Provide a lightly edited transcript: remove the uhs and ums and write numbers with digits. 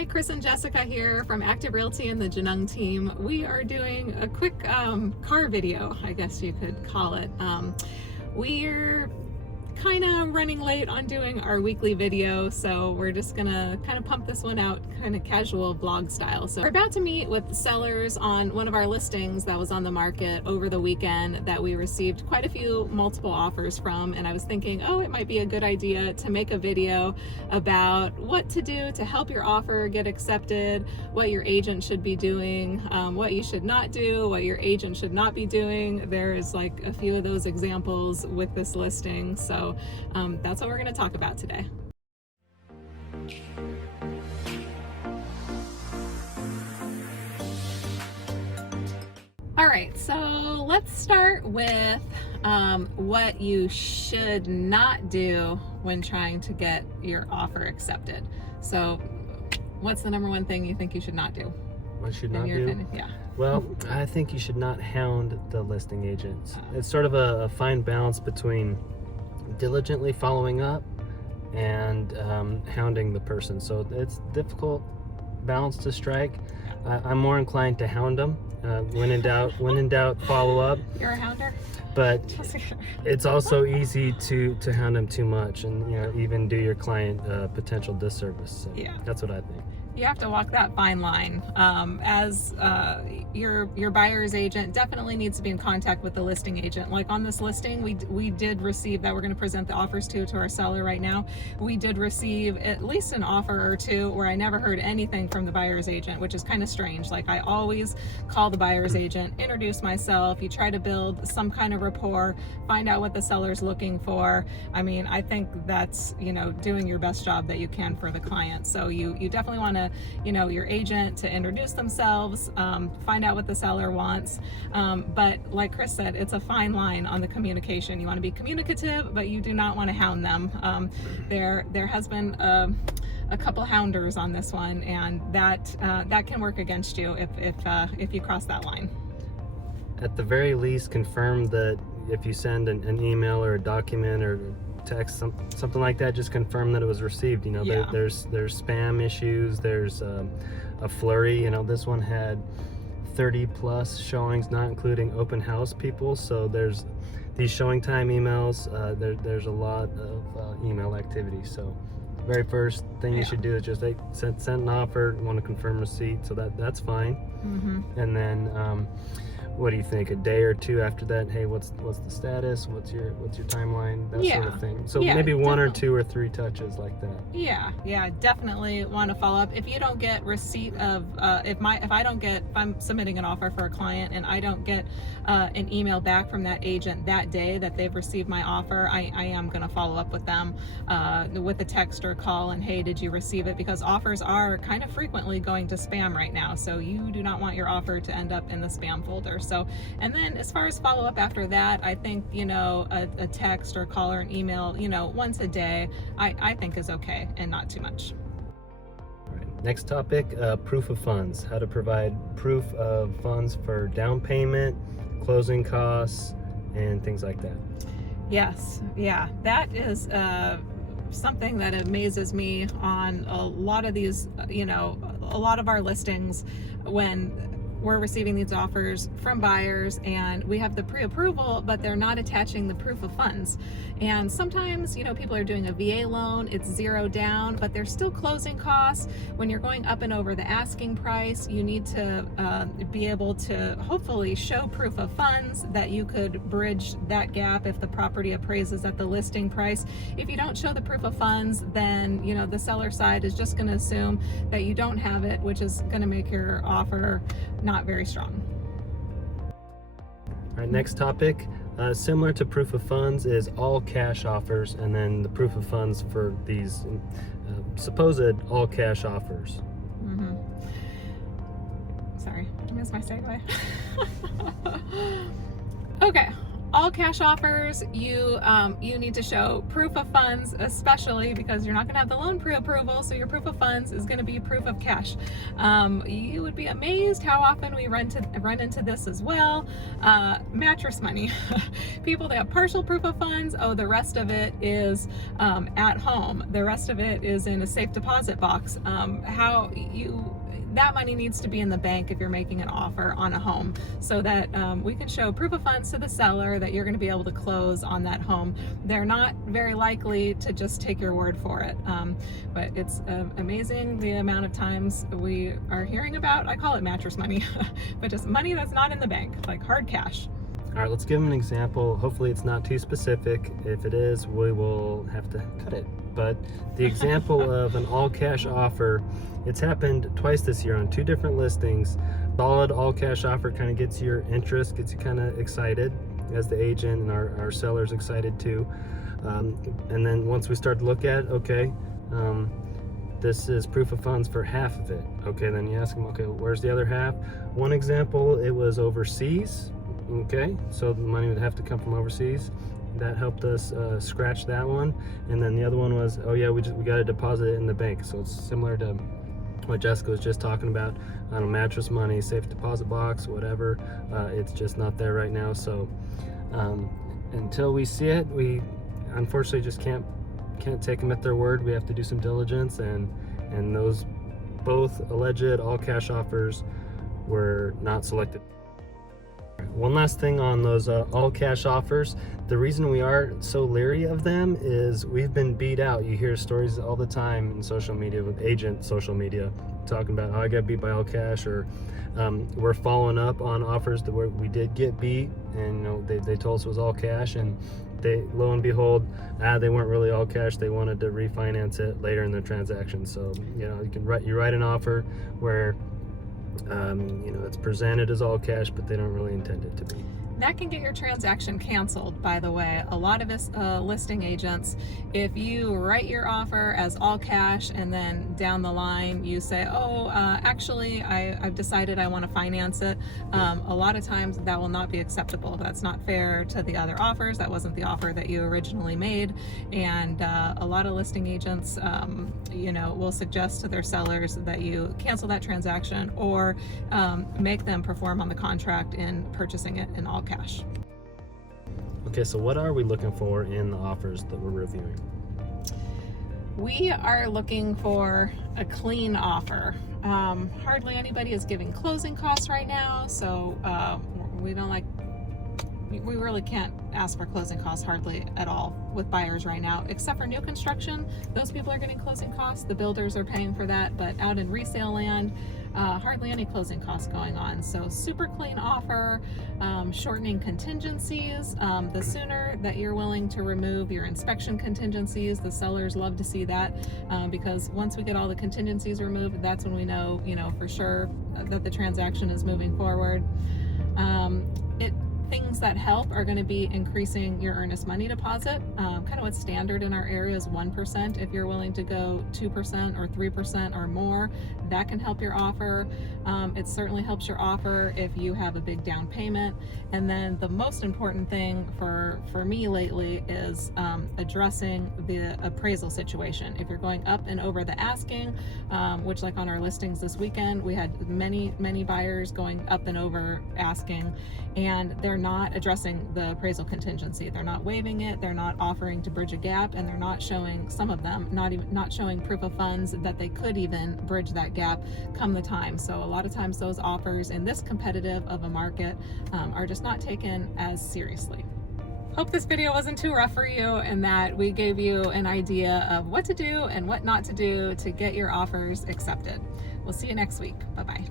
Hi, Chris and Jessica here from Active Realty and the Genung team. We are doing a quick car video, I guess you could call it. We're kind of running late on doing our weekly video, so we're just gonna kind of pump this one out kind of casual vlog style. So we're about to meet with sellers on one of our listings that was on the market over the weekend that we received quite a few multiple offers from, and I was thinking, oh, it might be a good idea to make a video about what to do to help your offer get accepted, what your agent should be doing, what you should not do, what your agent should not be doing. There's like a few of those examples with this listing, so that's what we're going to talk about today. All right, so let's start with what you should not do when trying to get your offer accepted. So what's the number one thing you think you should not do? What should not do? Yeah. Well, I think you should not hound the listing agents. It's sort of a fine balance between diligently following up and hounding the person. So it's a difficult balance to strike. I'm more inclined to hound them. When in doubt, follow up. You're a hounder? But it's also easy to hound them too much, and even do your client potential disservice. So yeah, that's what I think. You have to walk that fine line. As your buyer's agent definitely needs to be in contact with the listing agent. Like on this listing, we did receive that we're going to present the offers to our seller right now. We did receive at least an offer or two where I never heard anything from the buyer's agent, which is kind of strange. Like I always call the buyer's agent, introduce myself, you try to build some kind of rapport, find out what the seller's looking for. I mean, I think that's, doing your best job that you can for the client. So you definitely want to, your agent to introduce themselves, find out what the seller wants. But like Chris said, it's a fine line on the communication. You want to be communicative, but you do not want to hound them. There has been a couple hounders on this one, and that can work against you if you cross that line. At the very least, confirm that if you send an email or a document or text, something like that, just confirm that it was received. Yeah. There's spam issues, there's a flurry. This one had 30 plus showings, not including open house people. So there's these showing time emails. There's a lot of email activity. So very first thing you should do is just send an offer, want to confirm receipt, so that's fine. And then what do you think? A day or two after that, hey, what's the status? What's your timeline? That sort of thing. So maybe one or two or three touches like that. Yeah, definitely want to follow up. If you don't get receipt of if I'm submitting an offer for a client and I don't get an email back from that agent that day that they've received my offer, I am going to follow up with them with a text or call and, hey, did you receive it? Because offers are kind of frequently going to spam right now, so you do not want your offer to end up in the spam folder. So, and then as far as follow up after that, I think, a text or call or an email, once a day, I think is okay and not too much. All right. Next topic, proof of funds. How to provide proof of funds for down payment, closing costs, and things like that. Yes, yeah, that is something that amazes me on a lot of these, a lot of our listings when we're receiving these offers from buyers and we have the pre-approval, but they're not attaching the proof of funds. And sometimes, people are doing a VA loan, it's zero down, but there's still closing costs. When you're going up and over the asking price, you need to be able to hopefully show proof of funds that you could bridge that gap if the property appraises at the listing price. If you don't show the proof of funds, then, the seller side is just going to assume that you don't have it, which is going to make your offer not very strong. All right, next topic, similar to proof of funds, is all cash offers, and then the proof of funds for these supposed all cash offers. Sorry, I missed my segue. Okay, All cash offers, you need to show proof of funds, especially because you're not going to have the loan pre-approval, so your proof of funds is going to be proof of cash. You would be amazed how often we run into this as well. Mattress money. People that have partial proof of funds, oh, the rest of it is at home. The rest of it is in a safe deposit box. That money needs to be in the bank if you're making an offer on a home, so that we can show proof of funds to the seller that you're going to be able to close on that home. They're not very likely to just take your word for it, but it's amazing the amount of times we are hearing about, I call it mattress money, but just money that's not in the bank, like hard cash. All right, let's give them an example. Hopefully it's not too specific. If it is, we will have to cut it. But the example of an all cash offer, it's happened twice this year on 2 different listings. Solid all cash offer kind of gets your interest, gets you kind of excited as the agent, and our seller's excited too. And then once we start to look at, okay, this is proof of funds for half of it. Okay, then you ask them, okay, where's the other half? One example, it was overseas. Okay, so the money would have to come from overseas. That helped us scratch that one. And then the other one was, oh yeah, we got to deposit it in the bank. So it's similar to what Jessica was just talking about on a mattress money, safe deposit box, whatever. It's just not there right now. So until we see it, we unfortunately just can't take them at their word. We have to do some diligence, and those both alleged all cash offers were not selected. One last thing on those all cash offers. The reason we are so leery of them is we've been beat out. You hear stories all the time in social media, with agent social media, talking about how I got beat by all cash, or we're following up on offers that we did get beat, and they told us it was all cash, and they, lo and behold, they weren't really all cash. They wanted to refinance it later in the transaction. So you write an offer where it's presented as all cash, but they don't really intend it to be. That can get your transaction canceled, by the way. A lot of us listing agents, if you write your offer as all cash and then down the line you say, actually I've decided I want to finance it, a lot of times that will not be acceptable. That's not fair to the other offers. That wasn't the offer that you originally made. And a lot of listing agents will suggest to their sellers that you cancel that transaction, or make them perform on the contract in purchasing it in all cash. Okay, so what are we looking for in the offers that we're reviewing? We are looking for a clean offer. Hardly anybody is giving closing costs right now, so we really can't ask for closing costs hardly at all with buyers right now, except for new construction. Those people are getting closing costs. The builders are paying for that, but out in resale land, hardly any closing costs going on. So super clean offer, shortening contingencies. The sooner that you're willing to remove your inspection contingencies, the sellers love to see that, because once we get all the contingencies removed, that's when we know, for sure that the transaction is moving forward. Things that help are going to be increasing your earnest money deposit. Kind of what's standard in our area is 1%. If you're willing to go 2% or 3% or more, that can help your offer. It certainly helps your offer if you have a big down payment. And then the most important thing for me lately is addressing the appraisal situation. If you're going up and over the asking, which like on our listings this weekend, we had many buyers going up and over asking, and they're not addressing the appraisal contingency. They're not waiving it. They're not offering to bridge a gap, and they're not showing, some of them, not showing proof of funds that they could even bridge that gap come the time. So a lot of times those offers in this competitive of a market are just not taken as seriously. Hope this video wasn't too rough for you, and that we gave you an idea of what to do and what not to do to get your offers accepted. We'll see you next week. Bye-bye.